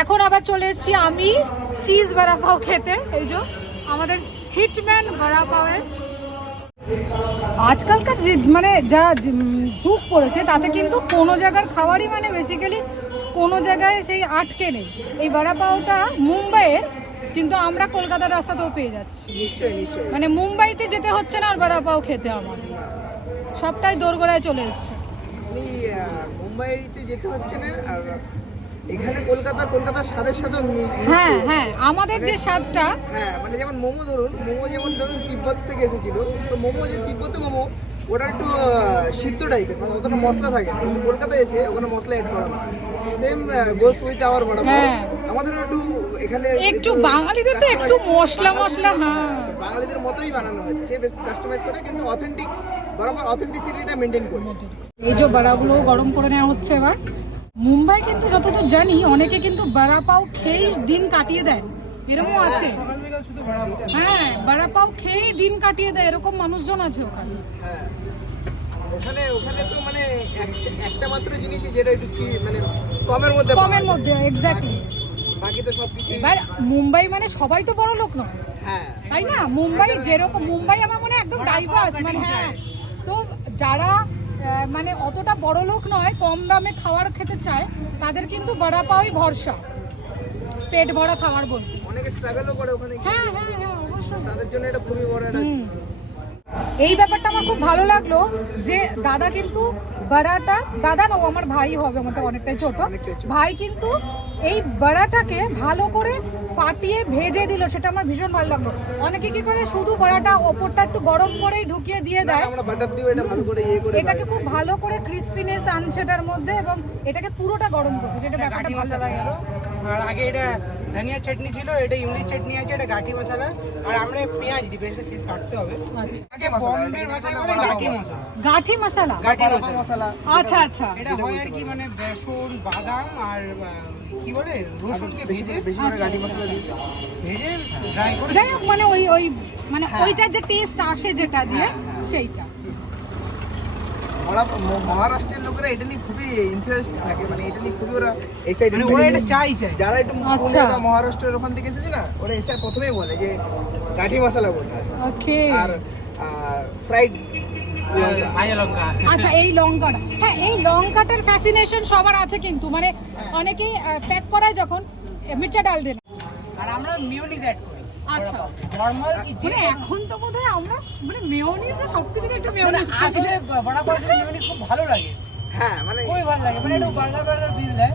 এখন আবার চলে এসেছি আমি চিজ বড়া পাও খেতে। এই যে আমাদের হিটম্যান বড়া পাওয়ের আজকালকার যে মানে যা যুগ পড়েছে তাতে কিন্তু কোনো জায়গার খাবারই মানে বেসিক্যালি কোনো জায়গায় সেই আটকে নেই। এই বড়া পাওটা মুম্বাইয়ের, কিন্তু আমরা কলকাতার রাস্তাতেও পেয়ে যাচ্ছি। নিশ্চয়ই নিশ্চয়ই। মানে মুম্বাইতে যেতে হচ্ছে না আর বড়া পাও খেতে, আমাদের সবটাই দোরগোড়ায় চলে এসছে। মুম্বাইতে যেতে হচ্ছে না, আর এখানে কলকাতার স্বাদের সাথে হ্যাঁ হ্যাঁ, আমাদের যে স্বাদটা, হ্যাঁ মানে যেমন মোমো যেমন ধরুন তিব্বত থেকে এসেছিল, তো মোমো যে তিব্বতে মোমো ওটা একটু সিদ্ধ টাইপের, মানে অতটা মশলা থাকে না, কিন্তু কলকাতায় এসে ওখানে মশলা অ্যাড করা হয়। সেম গোস উইথ আওয়ার বড়া পাও। আমাদের একটু এখানে একটু বাঙালিদের তো একটু মশলা হ্যাঁ বাঙালিদের মতোই বানানো হচ্ছে, বেশ কাস্টমাইজ করে, কিন্তু অথেন্টিক বরাবর অথেন্টিসিটিটা মেনটেন করে। এই যে বড়াগুলো গরম করে নেওয়া হচ্ছে এবার। মুম্বাই কিন্তু যতদূর জানি অনেকে কিন্তু বড়া পাও খেয়েই দিন কাটিয়ে দেয়, এরকমও আছে। হ্যাঁ, বড়া পাও খেয়েই দিন কাটিয়ে দেয়, এরকম মানুষজন আছে ওখানে। হ্যাঁ, ওখানে তো মানে একটা মাত্র জিনিসই যেটা একটু মানে কমের মধ্যে এক্স্যাক্টলি, বাকি তো সবকিছু। এবার মুম্বাই মানে সবাই তো বড় লোক নয়, হ্যাঁ তাই না? মুম্বাই যেরকম, মুম্বাই আমার মনে হয় একদম ডাইভার্স, মানে হ্যাঁ, তো যারা মানে অতটা বড় লোক নয়, কম দামে খাবার খেতে চায়, তাদের কিন্তু বড়া পাওই ভরসা, পেট ভরা খাবার বলতে। অনেকে স্ট্রাগলও করে ওখানে। হ্যাঁ হ্যাঁ হ্যাঁ, অবশ্যই তাদের জন্য এটা খুবই বড় একটা। এই ব্যাপারটা আমার খুব ভালো লাগলো যে দাদা কিন্তু বড়াটা, দাদা না, ও আমার ভাই হবে, আমাদের অনেকটাই ছোট ভাই, কিন্তু এই বড়াটাকে ভালো করে ফাটিয়ে ভেজে দিল, সেটা আমার ভীষণ ভালো লাগলো। অনেকে কি করে শুধু বড়াটা ওপরটা একটু গরম করেই ঢুকিয়ে দিয়ে দেয়, আমরা বাটার দিও এটা ভালো করে করে এটাকে খুব ভালো করে ক্রিসপিনেস আনছে এটার মধ্যে, এবং এটাকে পুরোটা গরম করছে, যেটা ব্যাপারটা ভালো লাগে। আর আগে এটা ধনিয়া চাটনি ছিল, এটা ইমলি চাটনি আছে, এটা গাঠি মশলা, আর আমরা পেঁয়াজ দিই, পেঁয়াজটা সিল কাটতে হবে। আচ্ছা, বম্বের ভাষায় বলে গাঠি মশলা। গাঠি মশলা, গাঠি মশলা। আচ্ছা আচ্ছা, এটা হয় আর কি মানে বেসন, বাদাম আর কি বলে রসুনকে ভেজে গাঠি মশলা দিই, ভেজে ড্রাই করে, যাই হোক মানে ওই মানে ওইটার যে টেস্ট আসে যেটা দিয়ে, সেইটা। মহারাষ্ট্রের লোকেরা এটা নিয়ে খুবই ইন্টারেস্ট থাকে, মানে এটা নিয়ে খুবই ওরা এক্সাইটেড, ওরা এটা চাই যারা একটু পুনে বা মহারাষ্ট্রের ওখান থেকে এসেছে না, ওরা এসে প্রথমেই বলে যে গাঠি মশলা কোথায়। ওকে, আর ফ্রাইড লঙ্কা। আচ্ছা, এই লঙ্কাটা, হ্যাঁ এই লঙ্কাটার ফ্যাসিনেশন সবার আছে, কিন্তু মানে অনেকেই প্যাক করায় যখন মির্চা ডাল দেন, আর আমরা মিয়োনিজ অ্যাড করি। আচ্ছা, নরমাল কি মানে এখন তো বোধহয় আমরা মানে মেয়োনিজ, সবকিছুতে একটু মেয়োনিজ আসলে বড়া পাওয়ার জন্য মিয়োনিজ খুব ভালো লাগে। হ্যাঁ মানে খুবই ভালো লাগে, মানে একটু বার্গার ফিল দেয়।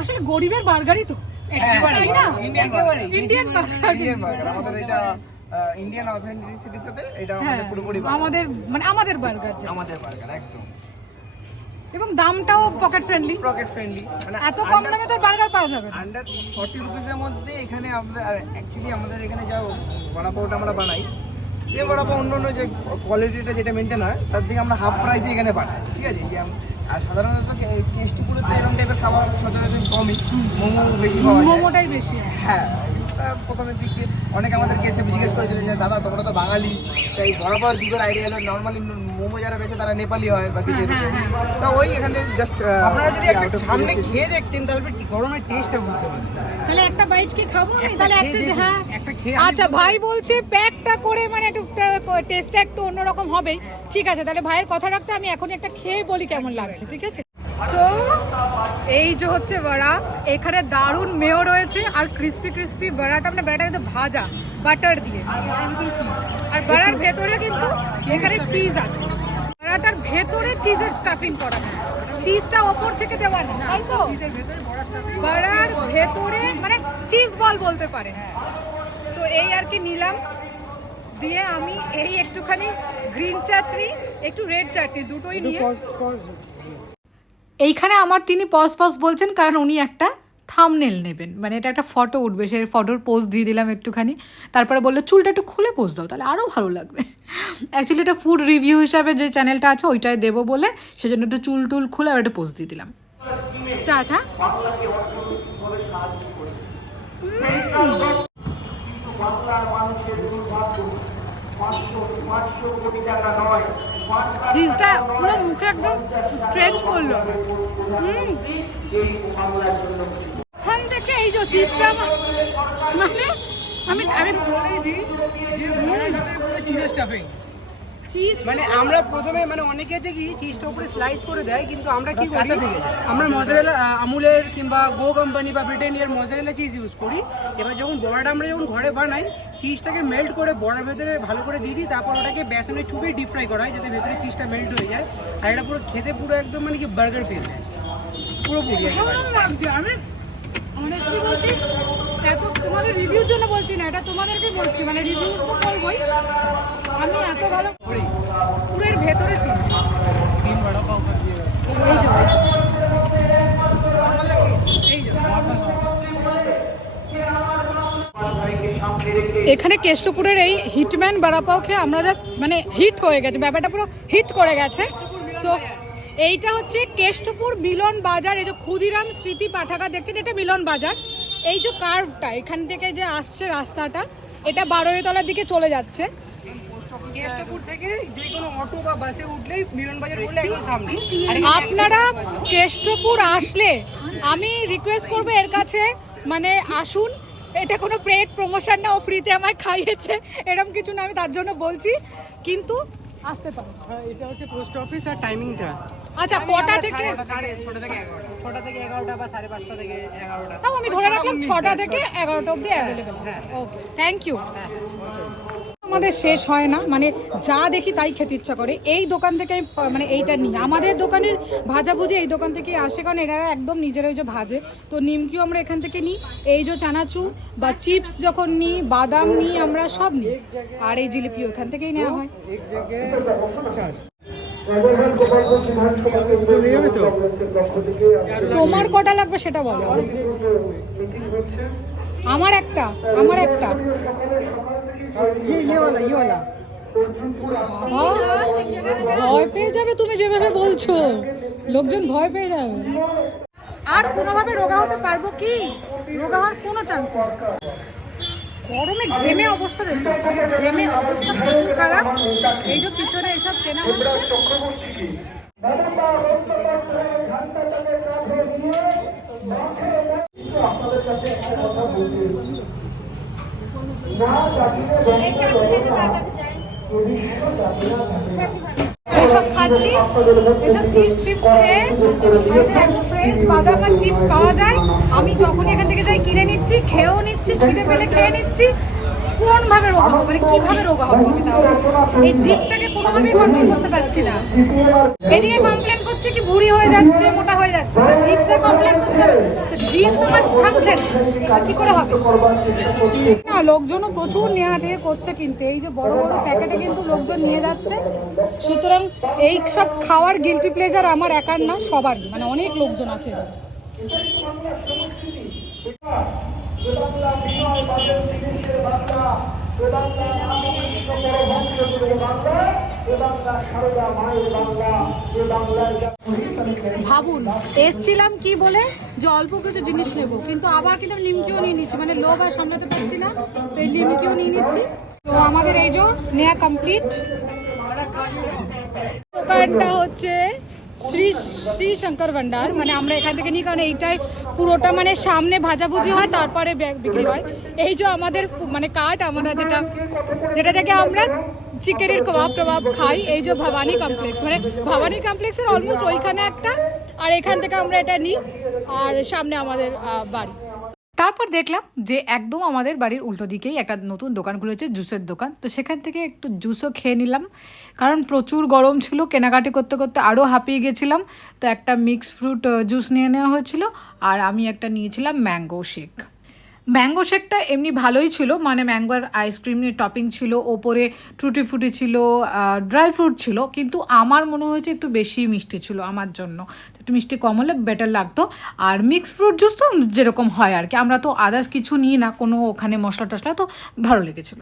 আসলে গরিবের বার্গারই তো, তাই না? ইন্ডিয়ান বার্গার, আমাদের এটা ইন্ডিয়ান অথেন্টিসিটির সাথে এটা আমাদের পুরোপুরি আমাদের মানে আমাদের বার্গার, আমাদের বার্গার একদম, এবং দামটাও পকেট ফ্রেন্ডলি। মানে এত কম দামে তো বার্গার পাওয়া যাবে না। আন্ডার 40 রুপিসের মধ্যে এখানে আমরা অ্যাকচুয়ালি আমাদের এখানে যা বড়া পাওটা আমরা বানাই, সে বড়া পাও অন্য যে কোয়ালিটিটা যেটা মেনটেন হয় তার দিকে আমরা হাফ প্রাইসে এখানে পাঠাই, ঠিক আছে? যে আর সাধারণত কেএফসিগুলোতে এরকম টাইপের খাবার সচরাচর কমই, মোমো বেশি পাওয়া যায়, মোমোটাই বেশি। হ্যাঁ। তা প্রথমের দিক দিয়ে অনেকে আমাদেরকে এসে জিজ্ঞেস করেছিল যে দাদা তোমরা তো বাঙালি, তাই বড়া পাওয়ার কী করে আইডিয়া এলো? নর্মালি মোমো যারা বেছে তারা নেপালি হয় বা কিছু এরকম। তা ওই এখানে জাস্ট আপনারা যদি একটা সামনে খেয়ে দেখতেন তাহলে গরমের টেস্টটা বুঝতে পারতেন। তাহলে একটা বাইট কি খাবো আমি? তাহলে হ্যাঁ, একটা খেয়ে আচ্ছা, ভাই বলছে প্যাকটা করে মানে একটু টেস্টটা একটু অন্যরকম হবেই, ঠিক আছে? তাহলে ভাইয়ের কথা রাখতে আমি এখনই একটা খেয়ে বলি কেমন লাগছে, ঠিক আছে? সো এই যে হচ্ছে বড়া, এখানে দারুণ মেয় রয়েছে, আর ক্রিস্পি বড়াটা, মানে বড়াটা কিন্তু ভাজা বাটার দিয়ে, আর বড়ার ভেতরে কিন্তু এখানে চিজ আছে, বড়াটার ভেতরে চিজের স্টাফিং করা, চিজটা ওপর থেকে দেওয়া নেই, তাই তো? বড়ার ভেতরে মানে চিজ বল বলতে পারে। তো এই আর কি নিলাম, দিয়ে আমি এই একটুখানি গ্রিন চাটনি, একটু রেড চাটনি, দুটোই নিয়ে এইখানে আমার তিনি পজ বলছেন, কারণ উনি একটা থাম্বনেল নেবেন, মানে এটা একটা ফটো উঠবে, সেই ফটোর পোজ দিয়ে দিলাম একটুখানি, তারপরে বললো চুলটা একটু খুলে পোজ দাও, তাহলে আরও ভালো লাগবে। অ্যাকচুয়ালি এটা ফুড রিভিউ হিসাবে যে চ্যানেলটা আছে ওইটাই দেবো বলে সেজন্য একটু চুল খুলে আর একটা পোজ দিয়ে দিলাম। স্টার্ট, হ্যাঁ। বাংলার মানুষের দুর্ভাগ্য 500 কোটি টাকা নয়, চিজটা পুরো মুখে একদম স্ট্রেচ করলো। ওখান থেকে এই যে চিজটা মানে আমি বলেই দিই যে বড়াটাতে পুরো চিজের স্টাফিং। চিজ মানে আমরা প্রথমে মানে অনেকে আছে কি চিজটা উপরে স্লাইস করে দেয়, কিন্তু আমরা কি করি আমরা মজারেলা আমুলের কিংবা গো কোম্পানি বা ব্রিটানিয়ার মজারেলা চিজ ইউজ করি। এবার যখন বড়াটা আমরা যখন ঘরে বানাই চিজটাকে মেল্ট করে বড়ার ভেতরে ভালো করে দিয়ে দিই, তারপর ওটাকে বেসনে চুপে ডিপ ফ্রাই করা হয় যাতে ভেতরে চিজটা মেল্ট হয়ে যায়। আর এটা পুরো খেতে পুরো একদম মানে কি বার্গার ফিল দেয় পুরোপুরি একেবারে। ভালো লাগছে। আমি অনেস্টলি বলছি, এত তোমাদের রিভিউর জন্য বলছি না, এটা তোমাদেরকে বলছি, মানে রিভিউ তো করবোই। আমি এত ভালো করি। পুরো এর ভেতরে ছিল। তিন বড়া পাও কর দিয়ে এই যে এই যে এখানে কেষ্টপুরের এই হিটম্যান বড়াপাও খেয়ে আমরা জাস্ট মানে হিট হয়ে গেছে, ব্যাপারটা পুরো হিট করে গেছে। সো এইটা হচ্ছে কেষ্টপুর মিলন বাজার, এই যে ক্ষুদিরাম স্মৃতি পাঠাগার দেখছেন, এটা মিলন বাজার। এই যে কার্ভটা এখান থেকে যে আসছে রাস্তাটা, এটা বারোইতলার দিকে চলে যাচ্ছে। কেষ্টপুর থেকে যে কোনো অটো বা বাসে উঠলেই মিলন বাজার বললে একদম সামনে। আর আপনারা কেষ্টপুর আসলে আমি রিকোয়েস্ট করবো এর কাছে মানে আসুন, এটা কোনো পেড প্রমোশন না, ও ফ্রিতে আমায় খাইয়েছে এরকম কিছু না, আমি তার জন্য বলছি, কিন্তু আসতে পারো। এটা হচ্ছে পোস্ট অফিস আর টাইমিংটা আচ্ছা কটা থেকে? 6টা থেকে 11টা বা 5:30 থেকে 11টা। তাও আমি ধরে রাখলাম 6টা থেকে 11টা অবধি অ্যাভেলেবেল আছে। ওকে, থ্যাংক ইউ। আমাদের শেষ হয় না, মানে যা দেখি তাই খেতে ইচ্ছা করে। এই দোকান থেকে আমি মানে এইটা নিই, আমাদের দোকানের ভাজাভুজি এই দোকান থেকেই আসে, কারণ এরা একদম নিজেরাই যে ভাজে। তো নিমকিও আমরা এখান থেকে নিই, এই যে চানাচুর বা চিপস যখন নিই, বাদাম নিই, আমরা সব নিই। আর এই জিলিপিও এখান থেকেই নেওয়া হয়। এক জায়গায় 4 তোমার কটা লাগবে সেটা বলো। আমার একটা ये वाला ভয় পেয়ে যাবে তুমি যেভাবে বলছো, লোকজন ভয় পেয়ে যাবে। আর কোনোভাবে রোগা হতে পারবো কি? রোগা হওয়ার কোনো চান্স নেই। গরমে ঘেমে অবস্থা দেখো, ঘেমে অবস্থা প্রচুর খারাপ। এই যে পিছনে এসব কেনা হচ্ছে, এইসব খাচ্ছি, এসব চিপস ফিপস খেয়ে একদম ফ্রেশ বাদাম আর চিপস পাওয়া যায়। আমি যখন এখান থেকে যাই কিনে নিচ্ছি, খেয়েও নিচ্ছি, খিদে পেলে খেয়ে নিচ্ছি। কোনভাবে রোগা হবো, মানে কিভাবে রোগা হবো আমি, তাও এই জিপটাকে কোনোভাবেই কন্ট্রোল করতে পারছি না। এদিকে কমপ্লেন করছে কি ভুঁড়ি হয়ে যাচ্ছে, মোটা হয়ে যাচ্ছে, তো জিপটা কমপ্লেন করতে হবে, জিপ তোমার থামছে না, কি করে হবে না? লোকজনও প্রচুর নেওয়া ঠেকে করছে, কিন্তু এই যে বড় বড় প্যাকেটে কিন্তু লোকজন নিয়ে যাচ্ছে। সুতরাং এই সব খাওয়ার গিলটি প্লেজার আমার একার না, সবারই, মানে অনেক লোকজন আছে। ভাবুন এসছিলাম কি বলে যে অল্প কিছু জিনিস নেবো, কিন্তু আবার কিন্তু নিমকিও নিয়ে নিচ্ছি, মানে লোভ আর সামলাতে পারছি না, তো এই নিমকিও নিয়ে নিচ্ছি। তো আমাদের এই যে নেওয়া কমপ্লিট। দোকানটা হচ্ছে শ্রী শ্রী শঙ্কর ভান্ডার, মানে আমরা এখান থেকে নিই, কারণ এইটাই পুরোটা মানে সামনে ভাজাভুজি হয়, তারপরে বিক্রি হয়। এই যে আমাদের মানে কার্ট, আমরা যেটা থেকে আমরা চিকেনের কাবাব টাবাব খাই, এই যে ভবানী কমপ্লেক্স, মানে ভবানী কমপ্লেক্সের অলমোস্ট ওইখানে একটা, আর এখান থেকে আমরা এটা নিই, আর সামনে আমাদের বাড়ি। তারপর দেখলাম যে একদম আমাদের বাড়ির উল্টো দিকেই একটা নতুন দোকান খুলেছে, জুসের দোকান। তো সেখান থেকে একটু জুসও খেয়ে নিলাম, কারণ প্রচুর গরম ছিল, কেনাকাটি করতে করতে আরও হাঁপিয়ে গেছিলাম। তো একটা মিক্স ফ্রুট জুস নিয়ে নেওয়া হয়েছিল, আর আমি একটা নিয়েছিলাম ম্যাঙ্গো শেক। ম্যাঙ্গো শেকটা এমনি ভালোই ছিল, মানে ম্যাঙ্গোর আইসক্রিমের টপিং ছিল, ওপরে টুটি ফুটি ছিল, ড্রাই ফ্রুট ছিল, কিন্তু আমার মনে হয়েছে একটু বেশি মিষ্টি ছিল আমার জন্য, একটু মিষ্টি কম হলে বেটার লাগতো। আর মিক্স ফ্রুট জুস তো যেরকম হয় আর কি, আমরা তো আদার্স কিছু নিই না, কোনো ওখানে মশলা টশলা, তো ভালো লেগেছিলো।